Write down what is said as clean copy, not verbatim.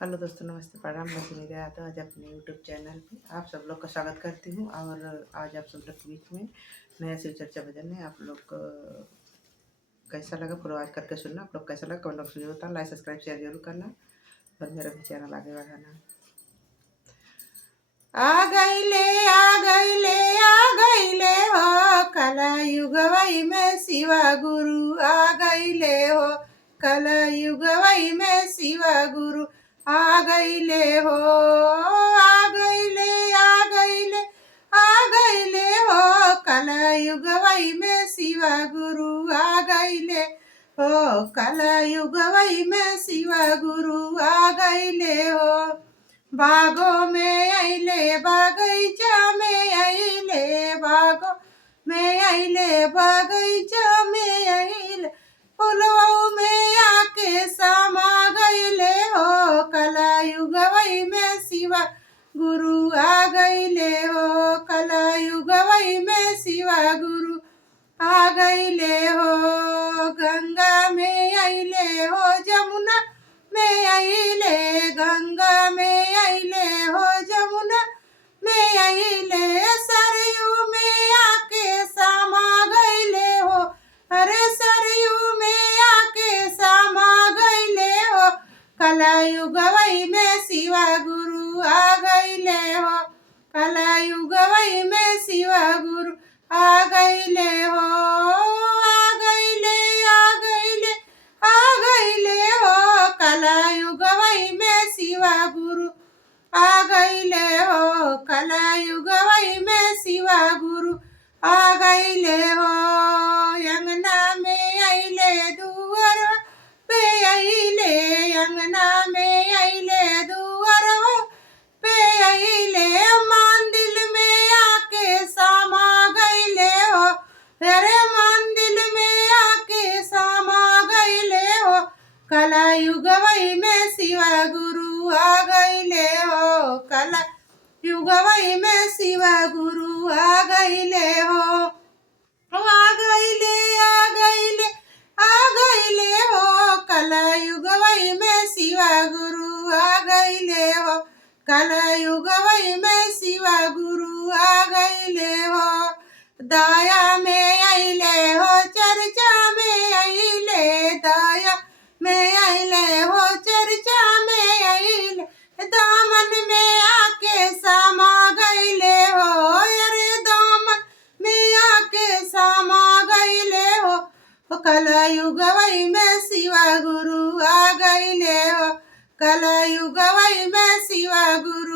Hello दोस्तों, नमस्ते, प्रणाम। मैं सुनिधि यादव आज अपने यूट्यूब चैनल पे आप सब लोग का स्वागत करती हूँ। और आज आप सब लोग के बीच में नया शिव चर्चा भजन है। आप लोग को कैसा लगा पूरा आज करके सुनना। आप लोग कैसा लगा कमेंट बॉक्स में जरूर बताना। लाइक सब्सक्राइब शेयर जरूर करना और मेरा भी चैनल आगे बढ़ाना। आ गईले हो कलयुगवई में शिवा गुरु। आ गईले हो कलयुगवई में शिवा गुरु। आ गईले हो हो कलयुगवई में शिवा गुरु। आ गईले हो कलयुगवई में शिवा गुरु। आ गईले हो बागो में अइले बगैचा में अइले बागो में अइले बगैचा में अइले फुलवो में आके समा गइले हो कलयुगवई में शिवा गुरु। आ गइले हो कलयुगवई में शिवा गुरु। आ गइले हो गंगा में अइले हो जमुना में अइले गंगा में अइले हो जमुना में अइले सरयू में आके समा गइले हो। अरे सरयू में आके समा गइले हो कलयुगवई में शिवा गुरु। आ गइले हो कलयुगवई में शिवा गुरु। आ गइले हो कलयुगवई में शिवा गुरु। आ गइले हो कलयुगवई में शिवा गुरु। आ गइले हो अंगना में अइले दुअर पे अइले अंगना में अइले दुअर पे अइले मंदिर में आके समा गइले हो। अरे मंदिर में आके समा गइले हो कलयुगवई में शिवा गुरु। आ गइले हो कलयुगवई में शिवा गुरु। आ गइले हो हो कलयुगवई में शिवा गुरु। आ गइले हो कलयुगवई में शिवा गुरु। आ गइले हो दया में अइले हो चर्चा में अइले दया में अइले हो चर्चा में अइले दामन में आके समा गइले हो। अरे दामन में आके समा गइले हो कलयुगवई में शिवा गुरु। आ गइले हो कलयुगवई में शिवा गुरु।